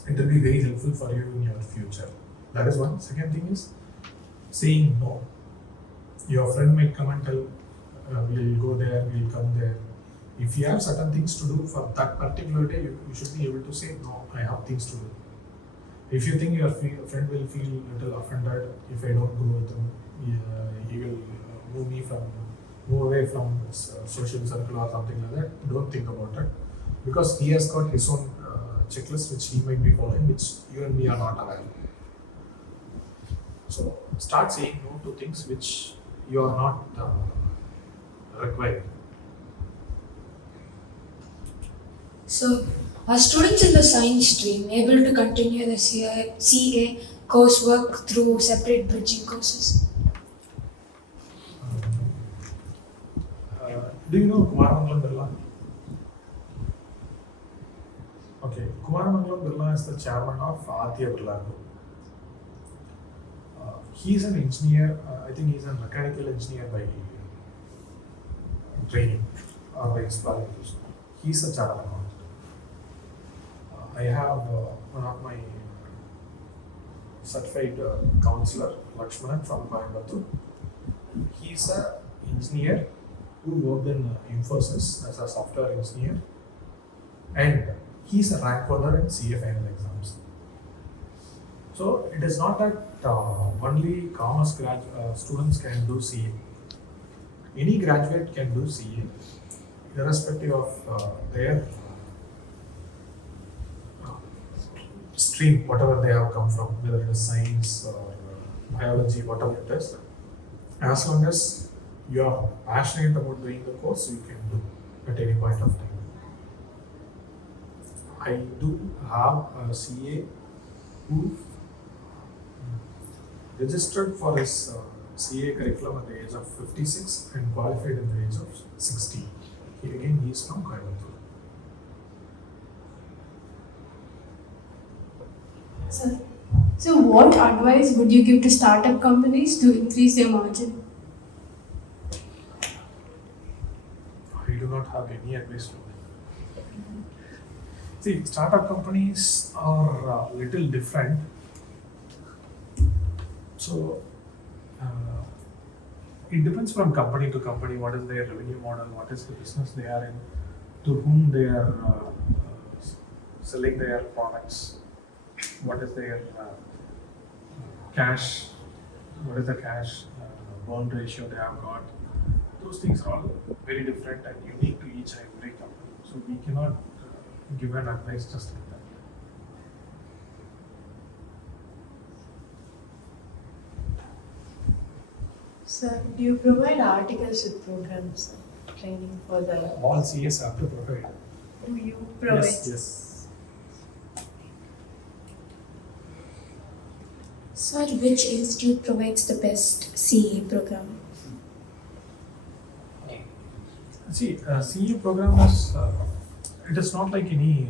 it will be very helpful for you in your future. That is one. Second thing is saying no. Your friend might come and tell, we'll go there, we'll come there. If you have certain things to do for that particular day, you should be able to say, no, I have things to do. If you think your friend will feel a little offended if I don't go with him, he will move away from his social circle or something like that, don't think about it. Because he has got his own checklist which he might be following, which you and me are not aware of. So start saying no to things which you are not required. So, are students in the science stream able to continue the CA coursework through separate bridging courses? Do you know Kumaramanglam Birla? Okay, Kumaramanglam Birla is the chairman of Aditya Birla Group. He is an engineer, I think he is a mechanical engineer by training or by experimentation. He is a chartered accountant. I have one of my certified counselor, Lakshmanan from Coimbatore. He is an engineer who worked in Infosys as a software engineer, and he is a rank holder in CA final exams. So it is not that only commerce students can do CA. Any graduate can do CA, irrespective of their stream, whatever they have come from, whether it is science or biology, whatever it is. As long as you are passionate about doing the course, you can do at any point of time. I do have a CA who registered for his CA curriculum at the age of 56 and qualified at the age of 60. He is from Coimbatore. So what advice would you give to startup companies to increase their margin? I do not have any advice to them. See, startup companies are a little different. So, it depends from company to company, what is their revenue model, what is the business they are in, to whom they are selling their products, what is their cash, what is the cash burn ratio they have got. Those things are all very different and unique to each and every company. So we cannot give an advice just like that. Sir, do you provide articleship programs, training for the... All CS have to provide. Do you provide? Yes. Sir, which institute provides the best CA program? See, CA program is it is not like any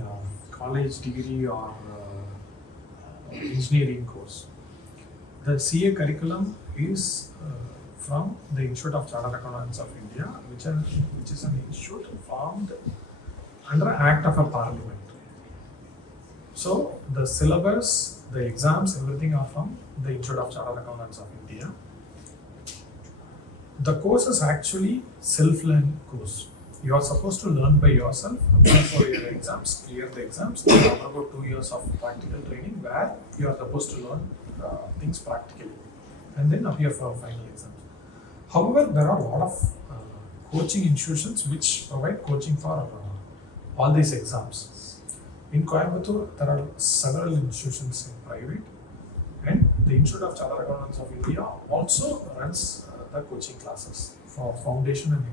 college degree or engineering course. The CA curriculum is from the Institute of Chartered Accountants of India, which is an institute formed under Act of a Parliament. So the syllabus, the exams, everything are from the Institute of Chartered Accountants of India. The course is actually self-learned course. You are supposed to learn by yourself, appear for your exams, clear the exams, then after about 2 years of practical training where you are supposed to learn things practically and then appear for final exams. However, there are a lot of coaching institutions which provide coaching for all these exams. In Coimbatore, there are several institutions in private, and the Institute of Chartered Accountants of India also runs the coaching classes for foundation and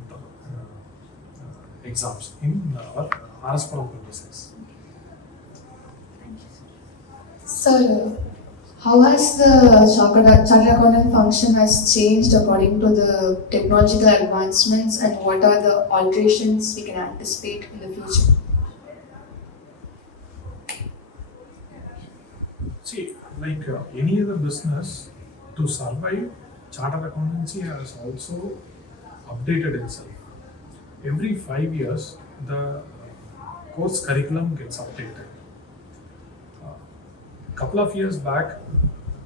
exams in our RS Puram premises. Sir, how has the chartered accountant function has changed according to the technological advancements, and what are the alterations we can anticipate in the future? See, like any other business, to survive, chartered accountancy has also updated itself. Every 5 years, the course curriculum gets updated. Couple of years back,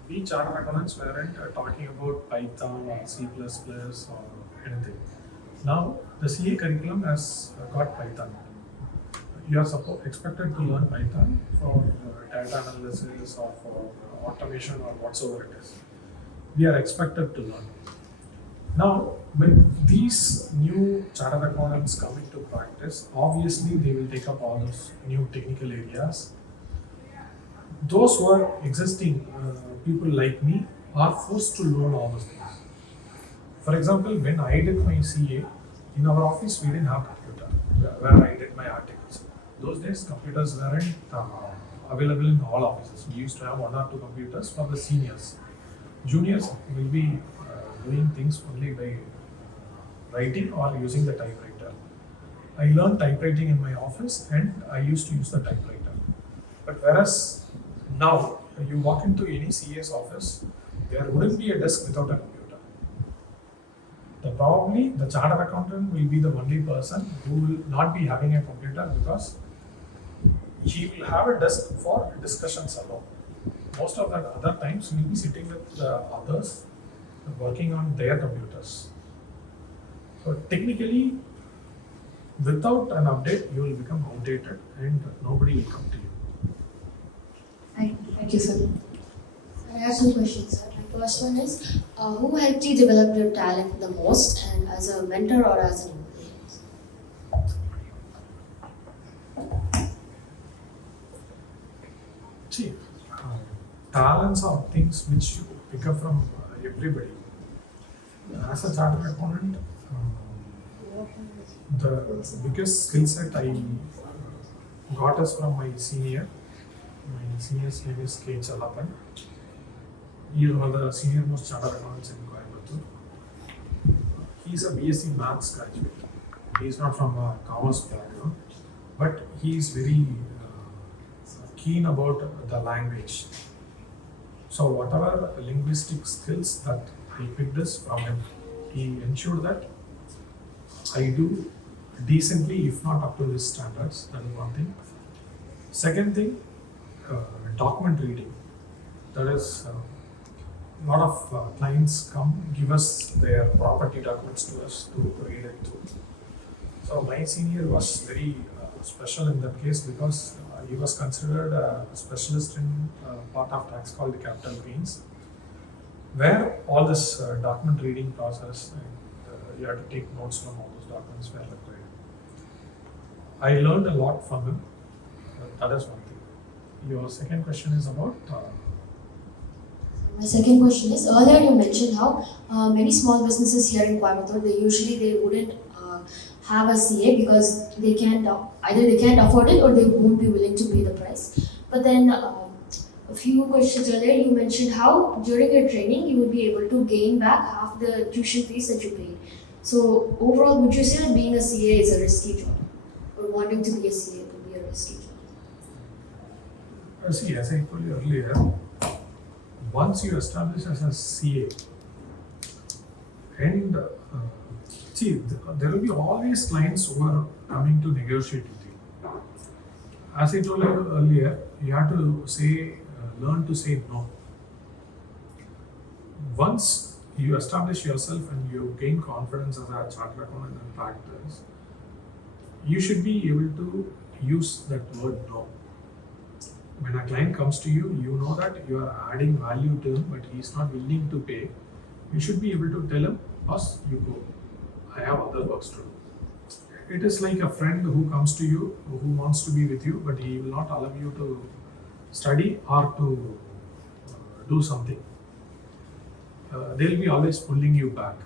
we chartered accountants weren't talking about Python or C++ or anything. Now, the CA curriculum has got Python. You are expected to learn Python for data analysis or for automation or whatsoever it is. We are expected to learn. Now, when these new chartered accountants come into practice, obviously they will take up all those new technical areas. Those who are existing people like me are forced to learn all those things. For example, when I did my CA, in our office we didn't have computer where I did my articles. Those days computers weren't available in all offices. We used to have 1 or 2 computers for the seniors. Juniors will be doing things only by writing or using the typewriter. I learned typewriting in my office and I used to use the typewriter. But whereas now you walk into any CA's office, there wouldn't be a desk without a computer. Probably the chartered accountant will be the only person who will not be having a computer because he will have a desk for discussions alone. Most of the other times he will be sitting with others working on their computers. So technically, without an update, you will become outdated and nobody will come to you. Thank you, sir. I have 2 questions, sir. My first one is, who helped you develop your talent the most, and as a mentor or as an employee? See, talents are things which you pick up from everybody. As a chartered accountant, the biggest skill set I got is from my senior. My senior's name is K. Chalapan. He is one of the senior most chartered accountants in Coimbatore. He is a BSc Maths graduate. He is not from a commerce background, but he is very keen about the language. So whatever linguistic skills that I picked is from him. He ensured that I do decently, if not up to his standards. That is one thing. Second thing, document reading. That is, a lot of clients come give us their property documents to us to read it through. So my senior was very special in that case because he was considered a specialist in part of tax called the capital gains, where all this document reading process and you have to take notes from all those documents were required. I learned a lot from him. That is one thing. Your second question is about? My second question is, earlier you mentioned how many small businesses here in Coimbatore, they wouldn't have a CA because they can't either they can't afford it or they won't be willing to pay the price. But then a few questions earlier, you mentioned how during your training you would be able to gain back half the tuition fees that you paid. So overall, would you say that being a CA is a risky job, or wanting to be a CA could be a risky job? See, as I told you earlier, once you establish as a CA, and there will be always clients who are coming to negotiate with you. As I told you earlier, you have to learn to say no. Once you establish yourself and you gain confidence as a chartered accountant and practice, you should be able to use that word no. When a client comes to you, you know that you are adding value to him, but he is not willing to pay. You should be able to tell him, boss, you go. I have other works to do. It is like a friend who comes to you, who wants to be with you, but he will not allow you to study or to do something. They will be always pulling you back.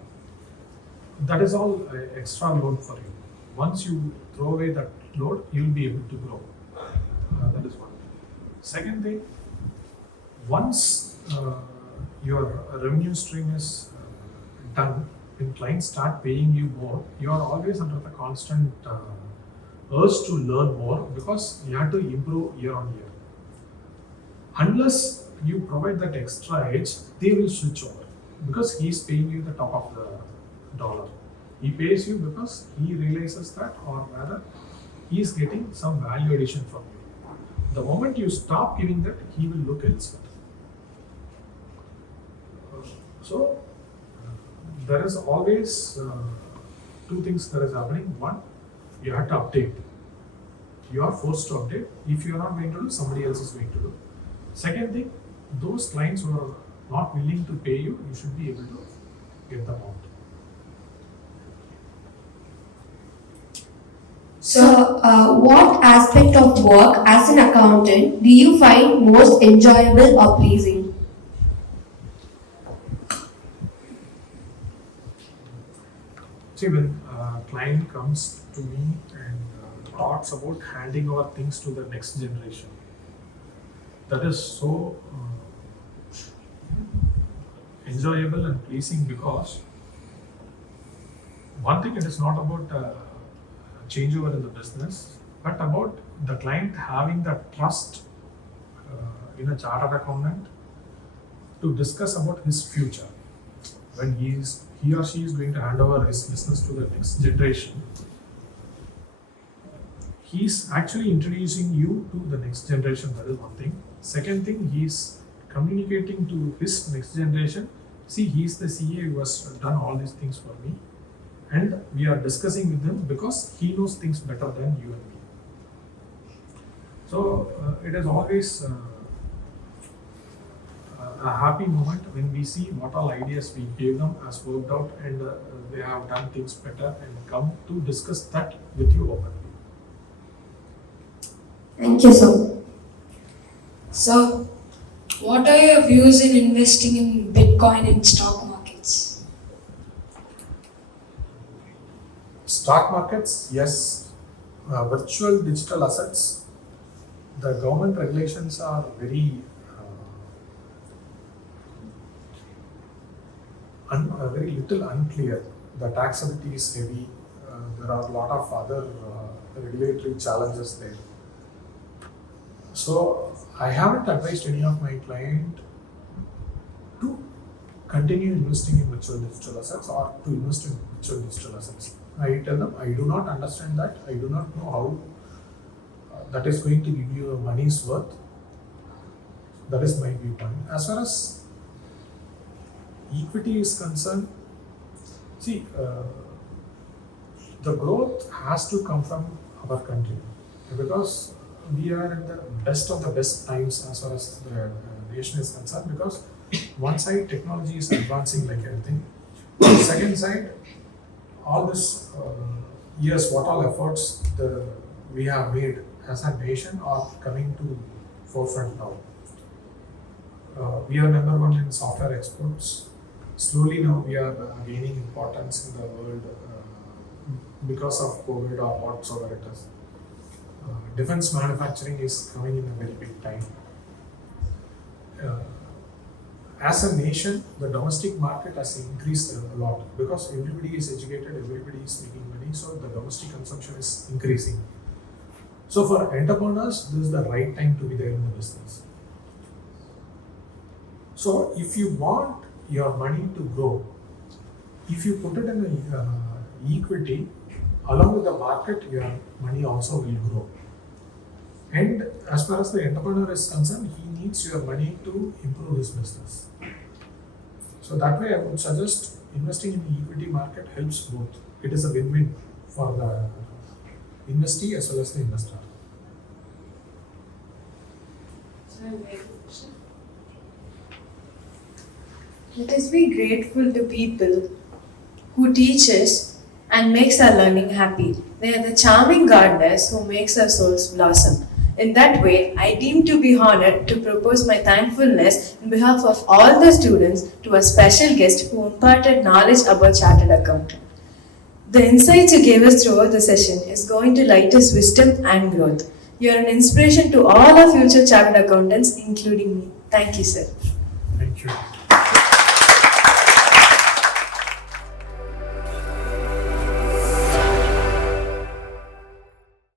That is all extra load for you. Once you throw away that load, you will be able to grow. That is one. Second thing, once your revenue stream is done, when clients start paying you more, you are always under the constant urge to learn more because you have to improve year on year. Unless you provide that extra edge, they will switch over because he is paying you the top of the dollar. He pays you because he realizes that, or rather, he is getting some value addition from you. The moment you stop giving that, he will look elsewhere. So, there is always two things that is happening. One, you have to update. You are forced to update. If you are not going to do, somebody else is going to do. Second thing, those clients who are not willing to pay you, you should be able to get them out. So, what aspect of work as an accountant do you find most enjoyable or pleasing? See, when a client comes to me and talks about handing over things to the next generation, that is so enjoyable and pleasing because one thing, it is not about changeover in the business, but about the client having that trust in a chartered accountant to discuss about his future. When he or she is going to hand over his business to the next generation, he is actually introducing you to the next generation. That is one thing. Second thing, he is communicating to his next generation. See, he is the CA who has done all these things for me, and we are discussing with him because he knows things better than you and me. So it is always a happy moment when we see what all ideas we gave them has worked out, and they have done things better and come to discuss that with you openly. Thank you, sir. So, what are your views in investing in Bitcoin and stock markets? Stock markets, yes. Virtual digital assets, the government regulations are very very little unclear. The taxability is heavy. There are a lot of other regulatory challenges there. So I haven't advised any of my client to continue investing in virtual digital assets or to invest in virtual digital assets. I tell them, I do not understand that. I do not know how that is going to give you a money's worth. That is my viewpoint. As far as equity is concerned, see, the growth has to come from our country because we are in the best of the best times as far as the nation is concerned, because one side technology is advancing like anything, the second side all this years what all efforts we have made as a nation are coming to forefront now. We are number one in software exports. Slowly now we are gaining importance in the world because of COVID or whatsoever it is. Defense manufacturing is coming in a very big time. as a nation, the domestic market has increased a lot because everybody is educated, everybody is making money, so the domestic consumption is increasing. So for entrepreneurs, this is the right time to be there in the business. So if you want your money to grow, if you put it in equity, along with the market, your money also will grow. And as far as the entrepreneur is concerned, he needs your money to improve his business. So that way I would suggest investing in the equity market helps both. It is a win-win for the investee as well as the investor. Let us be grateful to people who teach us and makes our learning happy. They are the charming gardeners who makes our souls blossom. In that way, I deem to be honored to propose my thankfulness on behalf of all the students to a special guest who imparted knowledge about chartered accounting. The insights you gave us throughout the session is going to light us wisdom and growth. You are an inspiration to all our future chartered accountants, including me. Thank you, sir. Thank you.